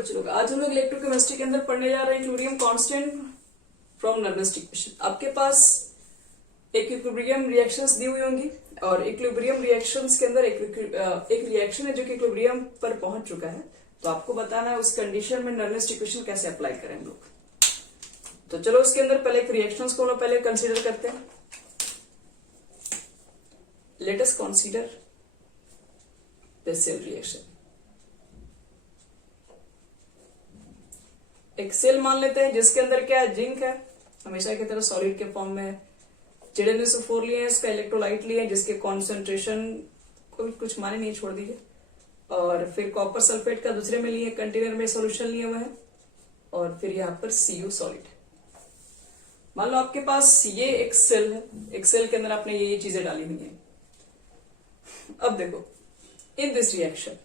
बच्चे लोग, आज हम लोग इलेक्ट्रोकेमिस्ट्री के अंदर पढ़ने जा रहे हैं equilibrium constant from nervous equation. आपके पास एक इक्विलिब्रियम रिएक्शंस दी हुई होंगी और इक्विलिब्रियम रिएक्शंस के अंदर एक रिएक्शन है जो कि इक्विलिब्रियम पर पहुंच चुका है, तो आपको बताना है उस कंडीशन में नर्वस इक्वेशन कैसे अप्लाई करें हम लोग। तो चलो उसके अंदर पहले एक रिएक्शंस को हम लोग पहले कंसीडर करते हैं। Let us consider Bessel reaction. एक सेल मान लेते हैं जिसके अंदर क्या है, जिंक है, हमेशा की तरह सॉलिड के फॉर्म में। ZnSO4 लिए हैं, इसका इलेक्ट्रोलाइट लिए हैं जिसके कॉन्सेंट्रेशन को भी कुछ माने नहीं, छोड़ दीजिए। और फिर कॉपर सल्फेट का दूसरे में लिए कंटेनर में सोल्यूशन लिए हुए हैं, और फिर यहाँ पर Cu सॉलिड। मान लो आपके पास ये एक सेल है, एक सेल के अंदर आपने ये चीजें डाली हुई हैं। अब देखो, in this reaction,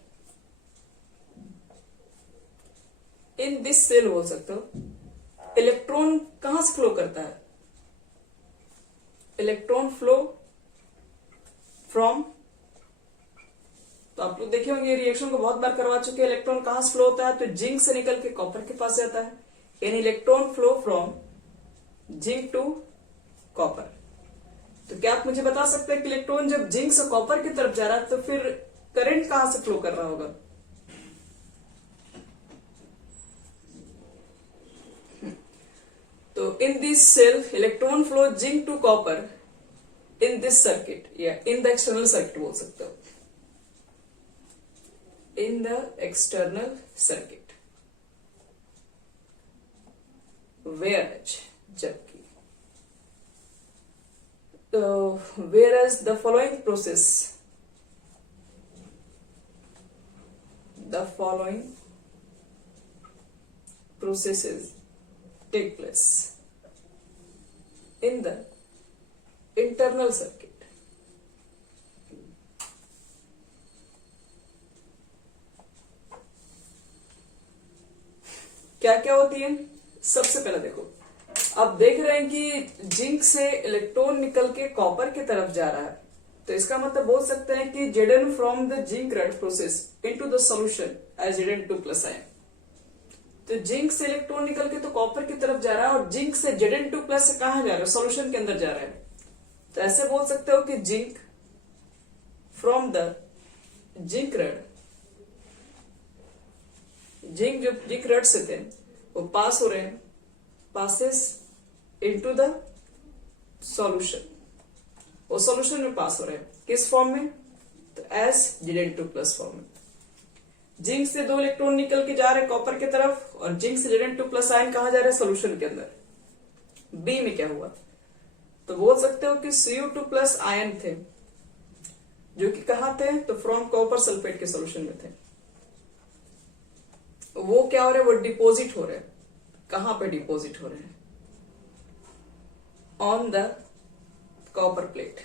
in this cell बोल सकते हो, इलेक्ट्रॉन कहां से फ्लो करता है? इलेक्ट्रॉन फ्लो फ्रॉम, तो आप लोग देखे होंगे ये रिएक्शन को बहुत बार करवा चुके हैं। इलेक्ट्रॉन कहां से फ्लो होता है? तो जिंक से निकल के कॉपर के पास जाता है। यानी electron flow from zinc to copper. तो क्या आप मुझे बता सकते हैं कि इलेक्ट्रॉन जब जिंक से कॉपर की तरफ जा रहा है तो फिर करंट कहां से फ्लो कर रहा होगा? तो in this cell electron flow zinc to copper in this circuit, या इन द एक्सटर्नल सर्किट बोल सकते हो, in the external circuit. Whereas, जबकि whereas the following processes take place in the internal circuit. क्या क्या होती है? सबसे पहले देखो, आप देख रहे हैं कि जिंक से इलेक्ट्रॉन निकल के कॉपर की तरफ जा रहा है, तो इसका मतलब बोल सकते हैं कि Zn from the zinc rod passes into the solution as Zn2+ ion. तो जिंक से इलेक्ट्रॉन निकल के तो कॉपर की तरफ जा रहा है, और जिंक से Zn2+ से कहां जा रहा है? सॉल्यूशन के अंदर जा रहा है। तो ऐसे बोल सकते हो कि zinc from the zinc red, zinc जो जिंक रेड से थे वो पास हो रहे हैं, passes into the solution, वो सॉल्यूशन में पास हो रहे हैं। किस फॉर्म में? तो एस Zn2+ फॉर्म में। जिंक से 2 इलेक्ट्रॉन निकल के जा रहे हैं कॉपर की तरफ, और जिंक से Zn2+ आयन कहा जा रहा है? सॉल्यूशन के अंदर। बी में क्या हुआ? तो बोल सकते हो कि Cu2+ आयन थे जो कि कहा थे? तो फ्रॉम कॉपर सल्फेट के सॉल्यूशन में थे। वो क्या हो रहे हैं? वो डिपोजिट हो रहे हैं। कहां पे डिपॉजिट हो रहे हैं? On the copper plate.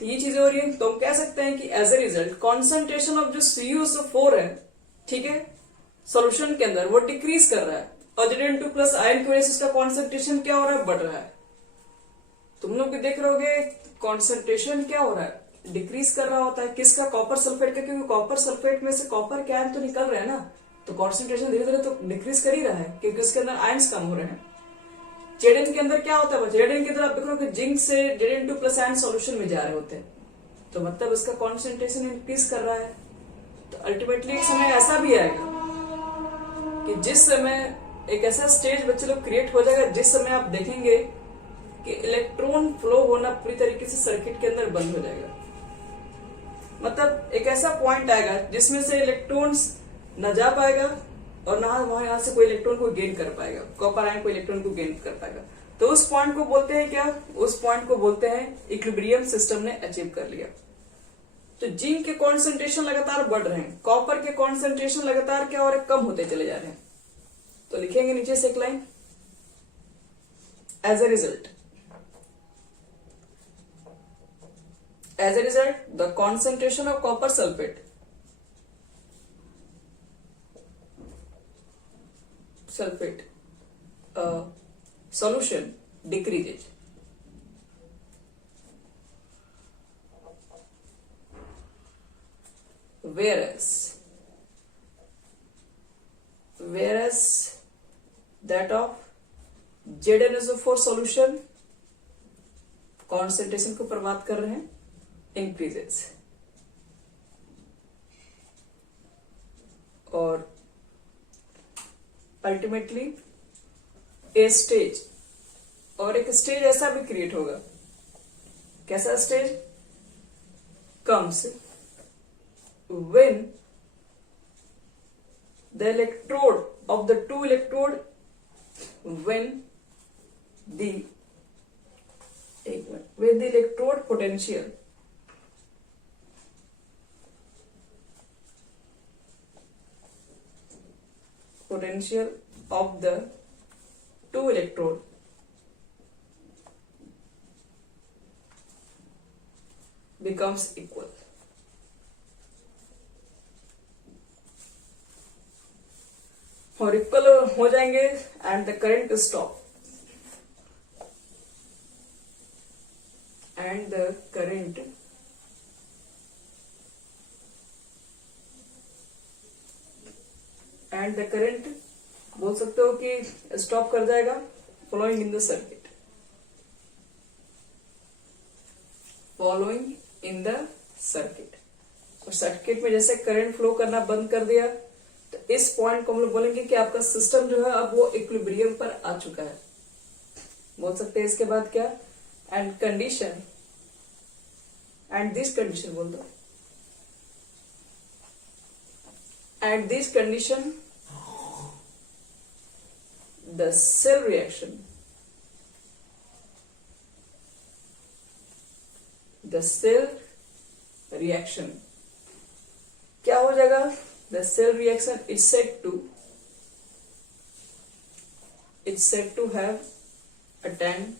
तो ये चीजें हो रही है, तो हम कह सकते हैं कि as a result concentration of जो CuSO4 है, ठीक है, सॉल्यूशन के अंदर वो डिक्रीज कर रहा है, और Zn2+ आयन की वजह से उसका कॉन्सेंट्रेशन क्या हो रहा है? बढ़ रहा है। तुम लोग भी देख रहे होगे कॉन्सेंट्रेशन क्या हो रहा है? डिक्रीज कर रहा होता है। किसका? कॉपर सल्फेट का, क्योंकि कॉपर सल्फेट में से कॉपर के आयन तो निकल रहे हैं ना, तो कॉन्सेंट्रेशन धीरे धीरे तो डिक्रीज कर ही रहा है, क्योंकि उसके अंदर आयन्स कम हो रहे हैं। Zn के अंदर क्या होता है? Zn के अंदर आप देख रहे हो कि जिंक से Zn2+ आयन सॉल्यूशन में जा रहे होते हैं, तो मतलब उसका कॉन्सेंट्रेशन इंक्रीज कर रहा है। तो अल्टीमेटली एक समय ऐसा भी आएगा कि जिस समय एक ऐसा स्टेज बच्चे लोग क्रिएट हो जाएगा जिस समय आप देखेंगे कि इलेक्ट्रॉन फ्लो होना पूरी तरीके से सर्किट के अंदर बंद हो जाएगा। मतलब एक ऐसा पॉइंट आएगा जिसमें से इलेक्ट्रॉन्स न जा पाएगा, और ना वहां यहां से कोई इलेक्ट्रॉन को गेन कर पाएगा, कॉपर आयन कोई इलेक्ट्रॉन को गेन कर पाएगा। तो उस पॉइंट को बोलते हैं क्या? उस पॉइंट को बोलते हैं इक्विलिब्रियम सिस्टम ने अचीव कर लिया। तो जिंक के कॉन्सेंट्रेशन लगातार बढ़ रहे हैं, कॉपर के कॉन्सेंट्रेशन लगातार क्या हो रहे हैं? कम होते चले जा रहे हैं। तो लिखेंगे नीचे से एक line, as a result the concentration of copper sulfate solution decreases. whereas that of ZnSO4 solution, concentration को पर बात कर रहे हैं, इंक्रीजेस। और अल्टीमेटली ए स्टेज, और एक स्टेज ऐसा भी क्रिएट होगा, कैसा stage? Comes when the electrode of the two electrode, when the electrode potential of the two electrode becomes equal. और इक्वल हो जाएंगे and the current stop, and the current बोल सकते हो कि स्टॉप कर जाएगा फॉलोइंग इन द सर्किट, और सर्किट में जैसे करंट फ्लो करना बंद कर दिया, तो इस पॉइंट को हम लोग बोलेंगे कि आपका सिस्टम जो है अब वो इक्विलिब्रियम पर आ चुका है। बोल सकते हैं इसके बाद क्या? एंड दिस कंडीशन बोल दो, and this condition the cell reaction क्या हो जाएगा? The cell reaction is said to have attained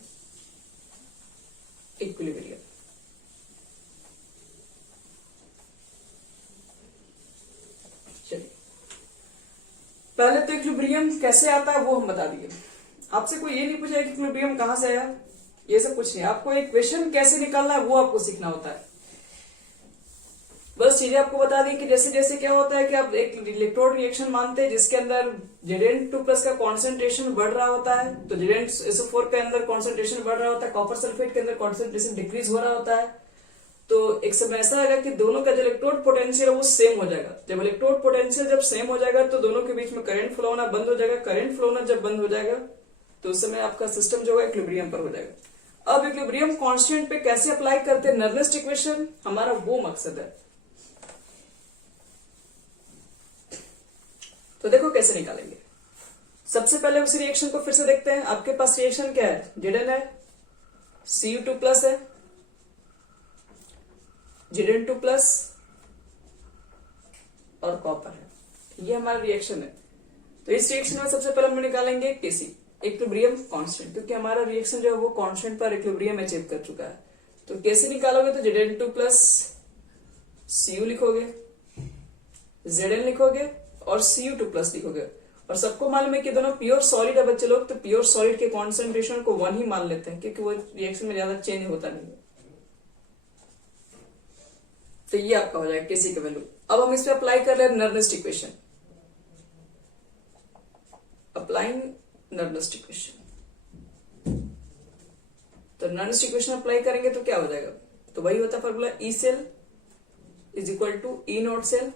equilibrium. चलिए, पहले तो इक्विलिब्रियम कैसे आता है वो हम बता दिए। आपसे कोई ये नहीं पूछा कि इक्विलिब्रियम कहां से आया, ये सब कुछ नहीं। आपको इक्वेशन कैसे निकालना है वो आपको सीखना होता है। बस चीजें आपको बता दी कि जैसे जैसे क्या होता है कि आप एक इलेक्ट्रोड रिएक्शन मानते हैं जिसके अंदर Zn2+ का कॉन्सेंट्रेशन बढ़ रहा होता है, तो ZnSO4 के अंदर कॉन्सेंट्रेशन बढ़ रहा होता है, कॉपर सल्फेट के अंदर कॉन्सेंट्रेशन डिक्रीज हो रहा होता है। तो एक समय ऐसा आएगा कि दोनों का जो इलेक्ट्रोड पोटेंशियल है वो सेम हो जाएगा। जब इलेक्ट्रोड पोटेंशियल जब सेम हो जाएगा तो दोनों के बीच में करंट फ्लो होना बंद हो जाएगा। करंट फ्लो होना जब बंद हो जाएगा तो उस समय आपका सिस्टम जो है इक्विलिब्रियम पर हो जाएगा। अब इक्विलिब्रियम कांस्टेंट पे कैसे अप्लाई करते हैं नर्लिस्ट इक्वेशन, हमारा वो मकसद है। तो देखो कैसे निकालेंगे। सबसे पहले उसी रिएक्शन को फिर से देखते हैं। आपके पास रिएक्शन क्या है? Zn है, Cu2+ है, Zn2+ और कॉपर है। ये हमारा रिएक्शन है। तो इस रिएक्शन में सबसे पहले हम निकालेंगे Kc, इक्विलिब्रियम कांस्टेंट, क्योंकि हमारा रिएक्शन जो है वो कांस्टेंट पर इक्विलिब्रियम अचीव कर चुका है। तो Kc निकालोगे तो Zn2+ Cu लिखोगे, Zn लिखोगे और Cu2+ लिखोगे। और सबको मालूम है कि दोनों प्योर सॉलिड है बच्चे लोग, तो प्योर सॉलिड के कॉन्सेंट्रेशन को 1 ही मान लेते हैं क्योंकि वो रिएक्शन में ज्यादा चेंज होता नहीं है। तो ये आपका हो जाएगा Kc का वैल्यू। अब हम इस पे अप्लाई कर रहे हैं नर्लिस्ट इक्वेशन। अप्लाइंग नर्लिस्ट इक्वेशन, तो नर्लिस्ट इक्वेशन अप्लाई करेंगे तो क्या हो जाएगा? तो वही होता है formula, E cell is equal to E not cell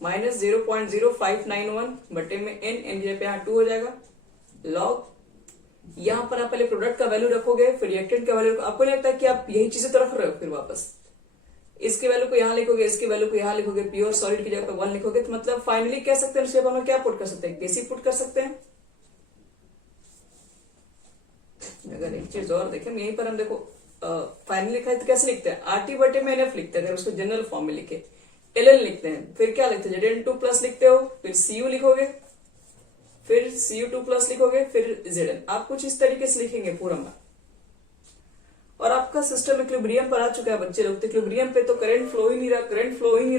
minus 0.0591 बटे में n जगह पे यहाँ 2 हो जाएगा लॉग। यहां पर आप पहले प्रोडक्ट का वैल्यू रखोगे, फिर रिएक्टेंट का वैल्यू। आपको नहीं लगता है कि आप यही चीजें तो रख रहे हो, फिर वापस इसके वैल्यू को यहां लिखोगे, इसके वैल्यू को यहां लिखोगे, प्योर सॉलिड की जगह पे 1 लिखोगे, तो मतलब फाइनली कह सकते हैं शेप हम क्या पुट कर सकते हैं? Kc पुट कर सकते हैं। अगर एक चीज और देखें, यहीं पर हम देखो फाइनली लिखा है तो कैसे लिखते हैं? RT बटे में NF लिखते हैं। अगर उसको जनरल फॉर्म में लिखे Ln लिखते हैं, फिर क्या लिखते हैं? Zn2+ लिखते हो, फिर Cu लिखोगे, फिर Cu2+ लिखोगे, फिर Zn। आप कुछ इस तरीके से लिखेंगे पूरा में। और आपका सिस्टम इक्विलिब्रियम पर आ चुका है बच्चे लोग। तो इक्विलिब्रियम पे तो करंट फ्लो ही नहीं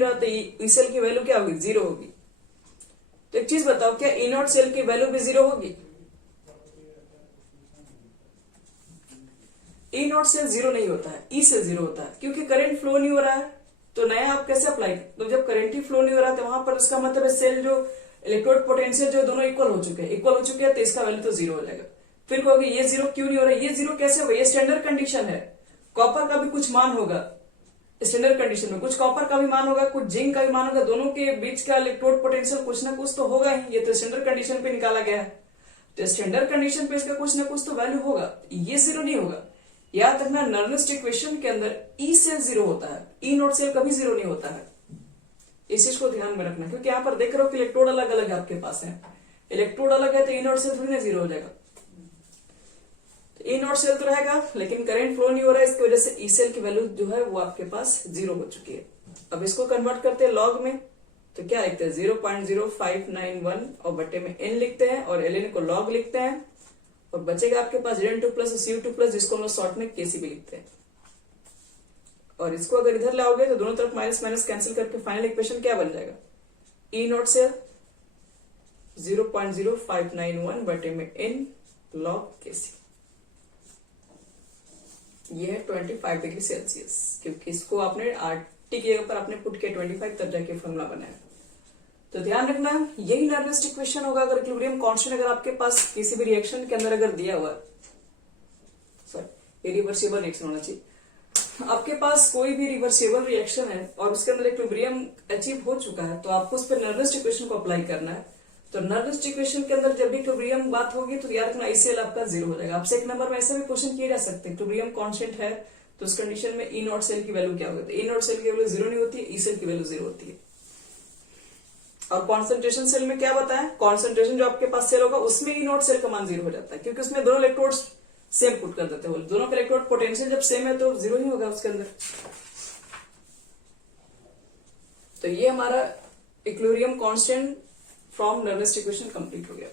रहा, तो ई सेल की वैल्यू क्या होगी? 0 होगी। तो एक चीज बताओ, क्या ई नॉट सेल की वैल्यू भी 0 होगी? ई नॉट सेल 0 नहीं होता है, ई सेल 0 होता है, क्योंकि करंट फ्लो नहीं हो रहा है। तो नया आप कैसे अप्लाई, तो जब करंट ही फ्लो नहीं हो रहा तो वहां पर उसका मतलब है सेल जो इलेक्ट्रोड पोटेंशियल जो दोनों इक्वल हो चुके हैं तो इसका वैल्यू तो जीरो हो जाएगा। फिर कहोगे ये जीरो क्यों नहीं हो रहा है, ये जीरो कैसे होगा, ये स्टैंडर्ड कंडीशन है, कॉपर का भी कुछ मान होगा स्टैंडर्ड कंडीशन में, कुछ कॉपर का भी मान होगा, कुछ जिंक का भी मान होगा, दोनों के बीच का इलेक्ट्रोड पोटेंशियल कुछ ना कुछ तो होगा ही, ये तो स्टैंडर्ड कंडीशन पे निकाला गया है, तो स्टैंडर्ड कंडीशन पे इसका कुछ ना कुछ तो वैल्यू होगा, ये जीरो नहीं होगा। याद रखना नर्लिस्ट इक्वेशन के अंदर ई सेल जीरो होता है, ई नॉट सेल कभी जीरो नहीं होता है, इस चीज को ध्यान में रखना, क्योंकि यहाँ पर देख रहे हो कि इलेक्ट्रोड अलग अलग है आपके पास है, इलेक्ट्रोड अलग है तो ई नॉट सेल थोड़ी ना जीरो हो जाएगा, तो ई नॉट सेल तो रहेगा लेकिन करंट फ्लो नहीं हो रहा है, इसकी वजह से ई सेल की वैल्यू जो है वो आपके पास जीरो हो चुकी है। अब इसको कन्वर्ट करते हैं लॉग में, तो क्या लिखते हैं 0.0591 और बटे में n लिखते हैं और ln को लॉग लिखते हैं और बचेगा आपके पास Zn2 प्लस Cu2 प्लस, जिसको हम लोग शॉर्ट में Kc भी लिखते हैं, और इसको अगर इधर लाओगे तो दोनों तरफ माइनस माइनस कैंसिल करके फाइनल इक्वेशन क्या बन जाएगा, ई नॉट से 0.0591 बटे में n लॉग Kc, ये है 25 डिग्री सेल्सियस, क्योंकि इसको आपने RT के ऊपर आपने पुट किया 25 तब जाके फॉर्मूला बनाया। तो ध्यान रखना यही नर्वस इक्वेशन होगा अगर इक्विलिब्रियम कांस्टेंट अगर आपके पास किसी भी रिएक्शन के अंदर अगर दिया हुआ, सॉरी रिवर्सिबल रिएक्शन होना चाहिए, आपके पास कोई भी रिवर्सिबल रिएक्शन है और उसके अंदर इक्विलिब्रियम अचीव हो चुका है तो आपको उस पर नर्वस इक्वेशन को अप्लाई करना है। तो नर्वस इक्वेशन के अंदर जब भी इक्विलिब्रियम बात होगी तो याद रखना ICL आपका जीरो हो जाएगा। आपसे एक नंबर में ऐसा भी क्वेश्चन किए जा सकते हैं, इक्विलिब्रियम कांस्टेंट है तो उस कंडीशन में ई नॉट सेल की वैल्यू क्या होगी, तो ई नॉट सेल की वैल्यू जीरो नहीं होती है, ई सेल की वैल्यू जीरो होती है। और कॉन्सेंट्रेशन सेल में क्या बताया, कॉन्सेंट्रेशन जो आपके पास सेल होगा उसमें ई नॉट सेल का मान जीरो हो जाता है, क्योंकि उसमें दोनों इलेक्ट्रोड्स सेम पुट कर देते हैं, दोनों का इलेक्ट्रोड पोटेंशियल जब सेम है तो जीरो ही होगा उसके अंदर। तो ये हमारा equilibrium constant from nervous equation complete हो गया।